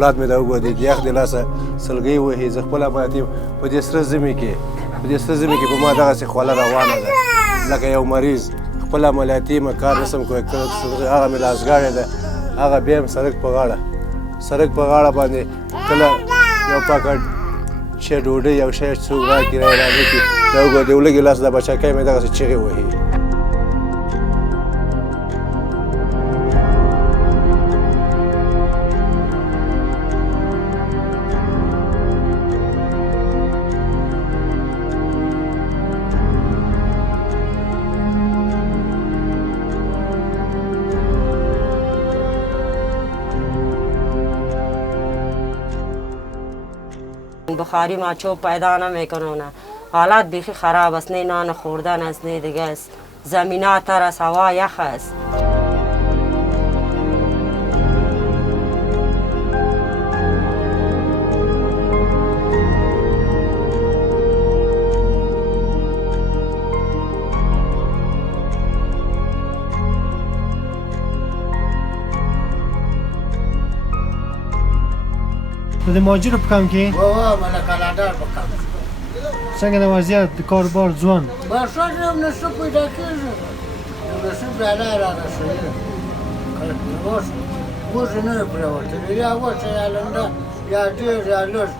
اولاد مې دا وګورئ د یخ د لاسه سلګۍ وهي زه خپله باید په دې سره ژمي کې په ما دغسې خوله روانه ده لکه یو مریض خپل عملیاتي یم کار رسم کوی هغه مې لاسګاړې ده هغه بیا یم سړک په غاړه باندې کله یو پاکټ شی ډوډۍ یو شی څوک راکړي رانه کړي دا وګوره د یو لږې لاس د بچکۍ مې دغسې چغې وهي بخاری ماچو پیدا نمیکنونه حالات بیخی خراب است نه نان خوردن است نه دیگه است زمینات تر است هوا یخ است د مهاجرو په کام کې مله کلندر په کام څنګه د وضعیت د کاروبار ځوان بارسات یو نشو پیدا کېږي یو نشو بیا را رسوي کله پروس موږ نه پروت یا وڅ یا لنده یا ډېر یا لږ